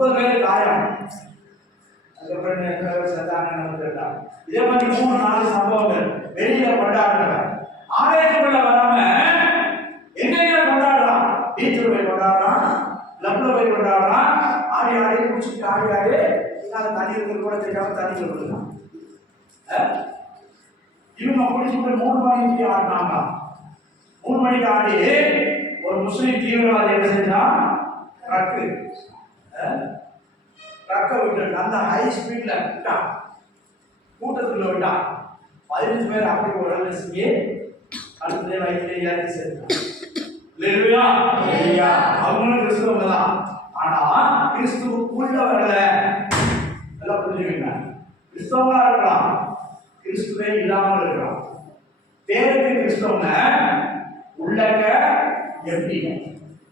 30 பேர் காயம். அதுக்கப்புறம் சத்தான நடந்துட்டா. இதே மாதிரி 3-4 சம்பவங்கள் வெளியில கொண்டாடுறாங்க. ஆலயத்துக்குள்ள வராம எங்கெங்க கொண்டாடுறான்? பீச்சில் போய் கொண்டாடுறான், லப்ல போய் கொண்டாடுறான், ஆடி ஆடி குடிச்சுட்டு ஆடி ஆடி தண்ணி இருக்கிறது கூட தெரியாம தண்ணி கொடுக்கலாம். இவங்க குடிச்சுட்டு 3 மணிக்கு ஆடினாங்க. 3 மணிக்கு ஆடி ஒரு முஸ்லீம் தீவிரவாதி என்ன செஞ்சான்? ட்ரக்கை விட்டு நல்ல ஹை ஸ்பீட்ல விட்டான், கூட்டத்துக்குள்ள விட்டான். 15 பேர் அப்படி ஒரு ஆள் செஞ்சு அடுத்த வயிற்றுல ஏறி சேர்த்தான். அவங்களும் கிறிஸ்தவங்க தான், ஆனா கிறிஸ்துவுக்குள்ள வரல. எல்லாம் புரிஞ்சுக்கங்க. கிறிஸ்தவங்களா இருக்கலாம், கிறிஸ்துவே இல்லாமல் இருக்கலாம். பேருக்கு கிறிஸ்தவங்க, உள்ளக்க எப்படி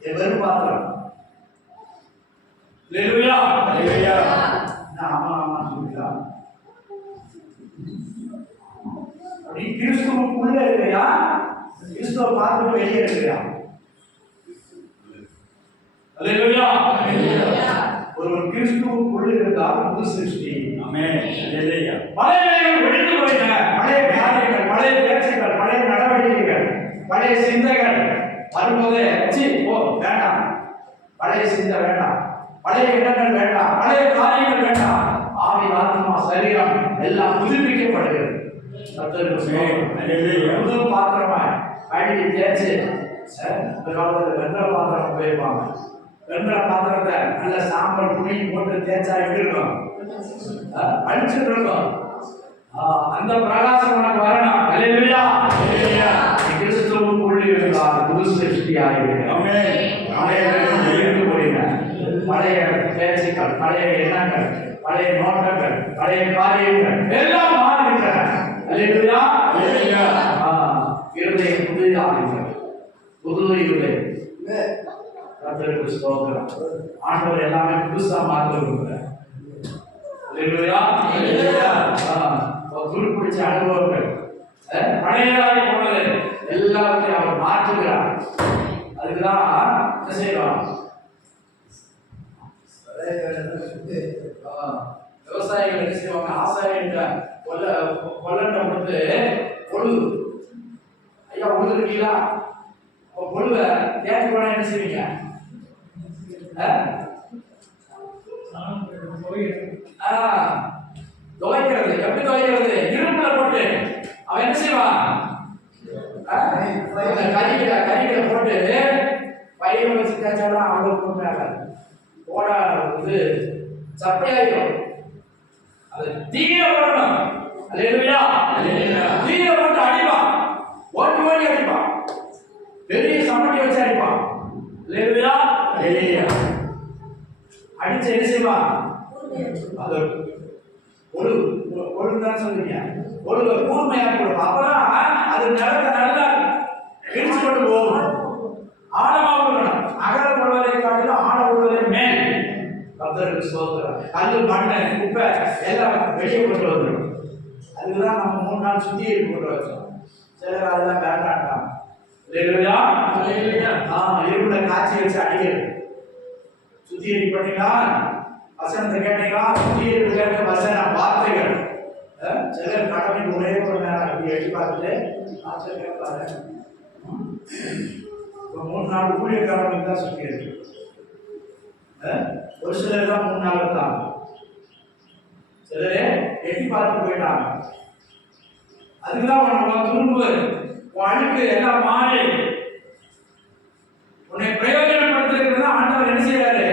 எவரும் பார்க்கலாம். அப்படி கிறிஸ்துவுக்குள்ள இருக்கையா, கிறிஸ்துவ பார்த்து வெளியே இருக்கையா? ஒரு கிறிஸ்துவுக்குள்ள இருந்தால் புது சிருஷ்டி. பழைய வெடித்து போயின, பழைய காரியங்கள், பழைய பேச்சுகள், பழைய நடவடிக்கைகள், பழைய சிந்தைகள் வரும்போதே வேண்டாம். பழைய சிந்தை வேண்டாம், பழைய இடங்கள் வேண்டாம், பழைய காரியங்கள் வேண்டாம். ஆவி, ஆத்மா, சரீரம் எல்லாம் புதுப்பிக்கப்படுகிறது. புது பாத்திரமாய் கழுவி தேய்ச்சி, இந்த காலத்தில் வெண்கல பாத்திரம் உபயோகிப்பாங்க. வெண்கல பாத்திரத்தை நல்ல சாம்பல் புளி போட்டு தேய்ச்சா எப்படி இருக்கும்? அழிச்சுட்டு இருக்கும். அந்த பிரகாசம் உனக்கு வரணும். கிறிஸ்துவுக்குள் இருந்தால் புது சிருஷ்டியாயிருக்கிறது. பழைய பேச்சுக்கள், பழைய எண்ணங்கள், பழைய நோட்டங்கள், பழைய காரியங்கள் எல்லாம் மாறுகின்றன. இருதயம் புதிதாகிறது, புது இருதயம். ஆண்டவர் எல்லாமே புதுசா மாற்றுகிறார். துருப்பிடிச்ச அனுபவங்கள் பழையதாகி போனது எல்லாத்தையும் அவர் மாற்றுகிறார். அதுக்குதான் என்ன செய்யலாம்? விவசாயிகள் என்ன செய்வாங்க? ஆசாரியிட்ட கொல்லண்டை கொடுத்து பொழுது, ஐயா உழுதுருக்கீங்களா? பொழுவை தேடி போனா என்ன செய்வீங்க? துவைக்கிறது. எப்படி துவைக்கிறது? இரும்புல போட்டு அவன் என்ன செய்வான்? கறிகளை போட்டு பயிரை வச்சு தேய்ச்சாலும் அவ்வளவு போட சப்பையாயிரும். அது தீர போடணும். தீர போட்டு அடிப்பான், ஓட்டி ஓடி அடிப்பான், பெரிய சமட்டி வச்சு அடிப்பான். அடிச்சு என்ன செய்வான்? அது ஒழுங்குதான் சொல்றீங்க, ஒழுங்கு கூர்மையா கொடுக்கும். அப்பதான் அது நிலத்தை நல்லா இடிச்சு கொண்டு போகும். ஆழமாக விடணும். அகல கொள்வதை காட்டிலும் ஆழ விடுவதை மேல். கர்த்தருக்கு ஸ்தோத்திரம். கல்லு, மண்ணு, குப்பை எல்லாம் வெளியே கொண்டு வந்துடும். அதுக்குதான் நம்ம 3 நாள் சுத்திகரிப்பு கொண்டு வச்சோம். சிலர் அதெல்லாம் வேண்டாட்டாங்க. இருப்புல காய்ச்சி வச்சு அடிக்கிறது. சுத்திகரிப்பு பண்ணீங்களா? வசனத்தை கேட்டீங்களா? சுத்திகரிப்பு கேட்ட வசன வார்த்தைகள். சிலர் கடமைக்கு ஒரே ஒரு நேரம் அப்படி எட்டி பார்த்துட்டு கேட்பாரு. 3 நாள் ஊழியக்காரங்களுக்கு தான் சுத்திகரிப்பு. ஒரு சிலர் தான் 3 நாள் இருந்தாங்க. சிலரே எட்டி பார்த்து போயிட்டாங்க. அதுக்குதான் உனக்கு துரும்பு, அழுக்கு எல்லாம் மாறி உன்னை பிரயோஜனப்படுத்துறது. ஆண்டவர் என்ன செய்யறாரு?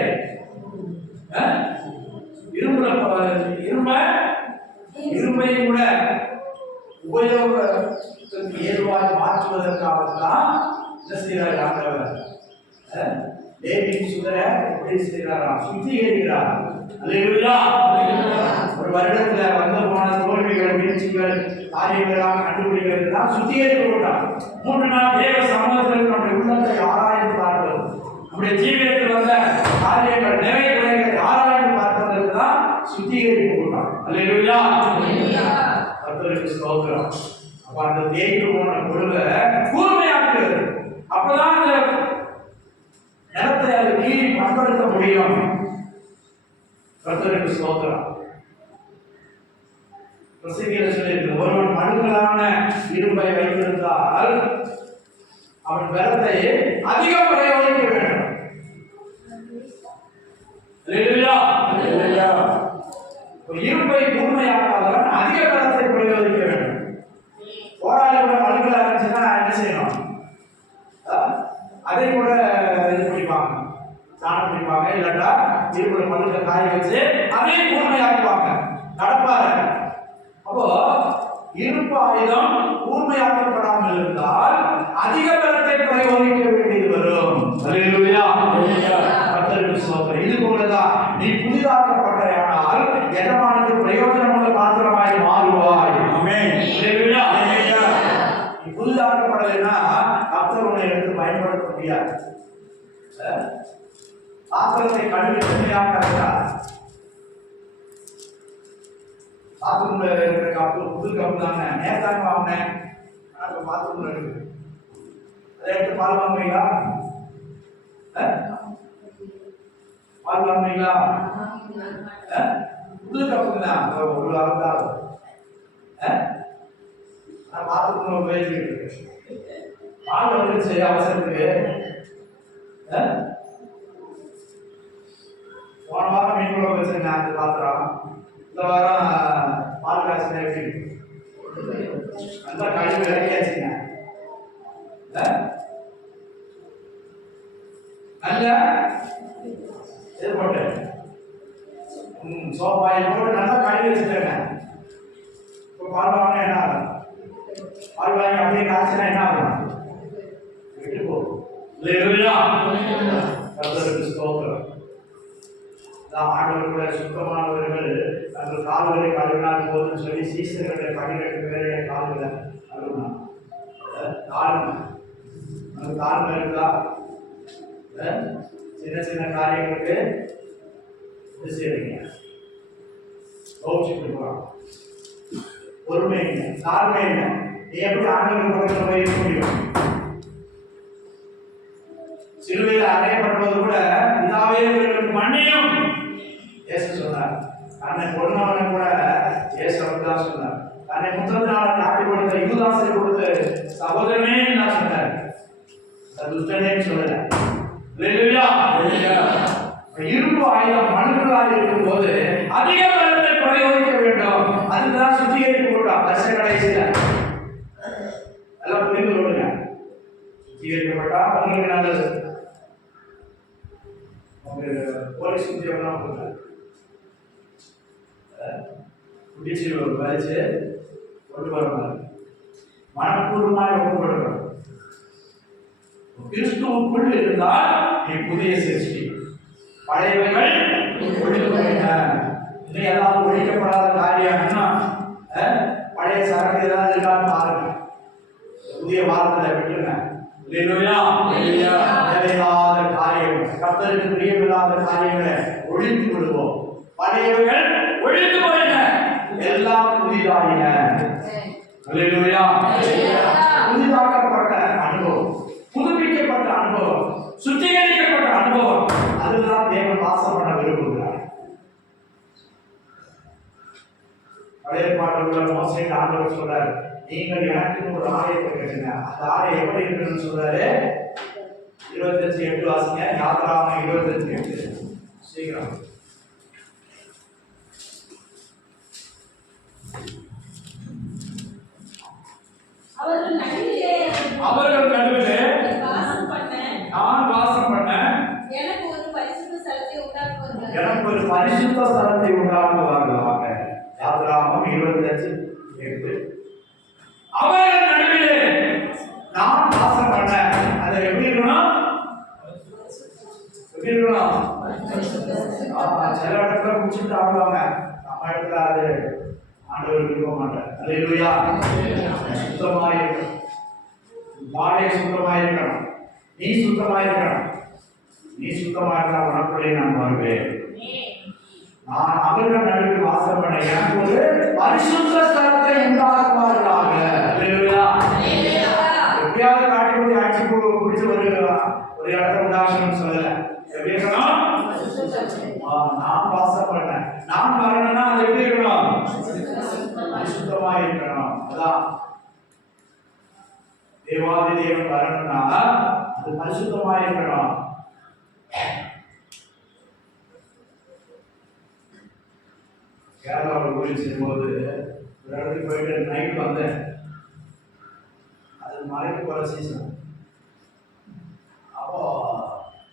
இரும்பை கூட உபயோகத்துக்கு ஏதுவாக மாற்றுவதற்காகத்தான் என்ன செய்யறாரு ஆண்டவர்? தேவியின் சுடரை எப்படி செய்கிறாரா? சுத்திகரிக்கிறார். ஒரு வருடத்துல வந்து போன தோல்விகள், வீழ்ச்சிகள், காரியங்களாக கண்டுபிடிக்கிறது தான் சுத்திகரிப்பு கூட்டம். 3 நாள் தேவ சமூகத்தில் நம்முடைய உள்ளத்தை ஆராய்ந்து பார்ப்பது, நம்முடைய ஜீவியத்தில் வந்த காரியங்கள் நிறை குறைகளை ஆராய்ந்து பார்ப்பதற்கு தான் சுத்திகரிப்பு கூட்டம். அல்லேலூயா. கர்த்தருக்கு ஸ்தோத்திரம். அப்ப அந்த தேய்த்து போன பொழுதை கூர்மையாக்குறது. அப்பதான் அந்த நிலத்தை அதை நீடி பண்படுத்த முடியும். கர்த்தருக்கு ஸ்தோத்திரம். பிரசங்கியில் சொல்லியிருக்கு, ஒருவன் மழுங்கலான இரும்பை வைத்திருந்தால் அவன் பலத்தை அதிகம் பிரயோகிக்க வேண்டும். இரும்பை கூர்மையாக்காதவன் அதிக பலத்தை பிரயோகிக்க வேண்டும். போராளியோட மழுங்கலா இருந்துச்சுன்னா என்ன செய்யணும்? அதை கூட இது பிடிப்பாங்க, சாணம் பிடிப்பாங்க, இல்லாட்டா இரும்புல மழுங்க காய வச்சு அதையும் கூர்மையாக்குவாங்க, நடப்பாரு. அப்போ இரும்பு ஆயுதம் கூர்மையாக்கப்படாமல் இருந்தால் அதிக பலத்தை பிரயோகிக்க வேண்டியது வரும். இது போலதான் நீ புதிதாக்கப்பட்டால் எஜமானுக்கு பிரயோஜனமுள்ள பாத்திரமாய் மாறுவாய். நீ புதிதாக்கப்படலைன்னா கர்த்தர் உன்னை எடுத்து பயன்படுத்த முடியாது. பாத்திரத்தை கழுவி தனியாக பாத்ரூம்ல இருக்கிற கப்பு புது கப்பு தாங்க, நேத்தாங்க வாங்கினேன், பாத்ரூம்ல இருக்கு, அதை எடுத்து பால் வாங்குறீங்களா? பால் வாங்குறீங்களா? புது கப்பு தான், ஒரு வாரம் தான் பாத்ரூம்ல உபயோகிச்சுட்டு பால் வந்துருச்சு அவசரத்துக்கு. போன வாரம் மீன் குழம்பு வச்சிருந்தேன் அந்த பாத்திரம், இந்த வாரம் பால் காசு எப்படி நல்லா கழிவு இறக்கியாச்சுங்க. நல்ல இது போட்டு சோப்பாயில் போட்டு நல்லா கழுவி வச்சுட்டேங்க. இப்போ பால் வாங்கினா என்ன ஆகும்? பால் வாங்கி அப்படியே காய்ச்சினா என்ன ஆகும்? விட்டு போகும். ஸ்தோத்திரம். ஆண்டவர் கூட சுத்தமானவர்கள் தங்கள் கால்களை கழுவினால் போதும் சொல்லி சீசர்களை 12 பேருடைய கால்களை கழுவினார். தாழ்மை இருக்கா? சின்ன சின்ன காரியங்களுக்கு இது செய்றீங்க, கௌச்சிட்டு போறான். பொறுமை இல்லை, தாழ்மை இல்லை. நீ எப்படி ஆண்டவர் பக்கத்தில் போய் இருக்க முடியும்? சிலுவையில் அறையப்படுவது கூட இதாவே மண்ணையும் இயேசு சொன்னார். தன்னை கொண்டவனை கூட இயேசு தான் சொன்னார். தன்னை முத்தத்தினால காட்டி கொடுத்த யூதாசை கொடுத்து சகோதரனே நான் சொன்னார், துஷ்டனே சொல்லல. இரும்பு ஆயுதம் மனுக்களாக இருக்கும் போது அதிக பலத்தை பிரயோகிக்க வேண்டும். அதுதான் சுத்திகரிப்பு கூட்டம். வருஷ கடைசியில எல்லாம் புரிந்து கொள்ளுங்க. சுத்திகரிக்கப்பட்டா உங்களுக்கு நல்லது. போலீஸ் உத்தியோகம் கொடுத்தாங்க, குடிச்சு வலிச்சு கொண்டு வரணும், மனப்பூர்வமாக ஒப்புக்கொடுக்கணும். கிறிஸ்துவுக்குள் இருந்தால் நீ புதிய சிருஷ்டி, பழையவைகள் ஒழிந்து போயின. இன்னும் ஏதாவது ஒழிக்கப்படாத காரியம்னா பழைய சரக்கு ஏதாவது இருக்கான்னு பாருங்க, புதிய வாரத்தில் விட்டுருங்க. தேவையில்லாத காரியங்கள், கர்த்தருக்கு பிரியமில்லாத காரியங்களை ஒழித்து விடுவோம். பழையவைகள் ஒழித்து போயின, எல்லாம் புதிதாயின. புதிதாக்கப்பட்ட அனுபவம், புதுப்பிக்கப்பட்ட அனுபவம், சுத்திகரிக்கப்பட்ட அனுபவம், அதுதான் தேவன் வாசம் பண்ண விரும்புகிறார். பழைய பாடல்கள் மோசே ஆண்டவர் சொல்றார், நீங்கள் எனக்கு ஒரு ஆலயத்தை கட்டுங்க. அந்த ஆலயம் எப்படி இருக்குன்னு சொல்றாரு. 25:8 வாசிங்க. யாத்ராகமம் 25:8 சீக்கிரம். அவர்கள் நடுவிலே நான் வாசம் பண்ண எனக்கு ஒரு பரிசுத்த ஸ்தலத்தை உண்டாக்குவார்களாக. யாத்ராகமம் 25:8. அவர்கள் நடுவிலே நான் வாசம் பண்ண, அதை எப்படி இருக்கணும்? எப்படி இருக்கணும்? சில இடத்துல குடிச்சுட்டு ஆடுவாங்க, நம்ம இடத்துல அது ஆண்டவர் விரும்ப மாட்டார். அல்லேலூயா. சுத்தமாயிருக்கணும், வாழை சுத்தமாயிருக்கணும், நீ சுத்தமாயிருக்கணும். நீ சுத்தமாயிருந்தா உனக்குள்ளே நான் வருவேன். நான் அவர்கள் நடுவில் வாசம் பண்ண எனக்கு ஒரு பரிசுத்த ஸ்தலத்தை உண்டாக்குவார்களாக. எப்படியாவது காட்டி போய் ஆட்சி பிடிச்சு ஒரு இடத்தை உண்டாக்கணும்னு சொல்லல. எப்படி இருக்கணும்? நான் வாசம் பண்ணேன், நான் வரணும்னா அது எப்படி இருக்கணும்? பரிசுத்தமா இருக்கணும். அதான் தேவாதி தேவன் வரணும்னா அது பரிசுத்தமா இருக்கணும். கேரளாவில் ஊழியம் செய்யும்போது ஒரு இடத்துக்கு போயிட்டு நைட் வந்தேன். அது மலைக்கு போகிற சீசன். அப்போ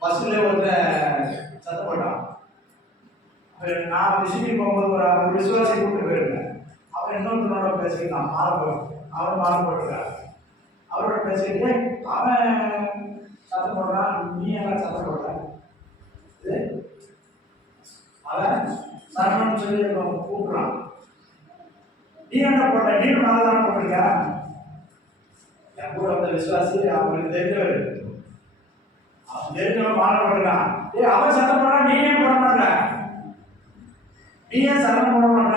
பஸ்ஸில் ஒருத்தன் சத்தம் போட்டான். நான் விசிட்டிங் போகும்போது ஒரு விசுவாசி கூப்பிட்டு போயிருந்தேன். அவன் இன்னொருத்தனோட பேசிக்கிட்டான். அவன் மாலை போட்டுருக்கான். அவரோட பேசிக்கிட்டு அவன் சத்தம் போடுறான், நீ எல்லாம் சத்தம் போடுற. அவன் சரணம் சொல்லி கூப்பிடுறான். நீ என்ன போட்ட? நீ மாலை தானே போட்டிருக்க. என் கூட வந்த விசுவாசி அவங்களுக்கு தெரிஞ்சவர். அவன் தெரிஞ்சவன் மாலை போட்டிருக்கான். அவன் சத்தம் போடுறான், நீ ஏன் போட மாட்ட? நீ ஏன் சரணம் போட மாட்ட?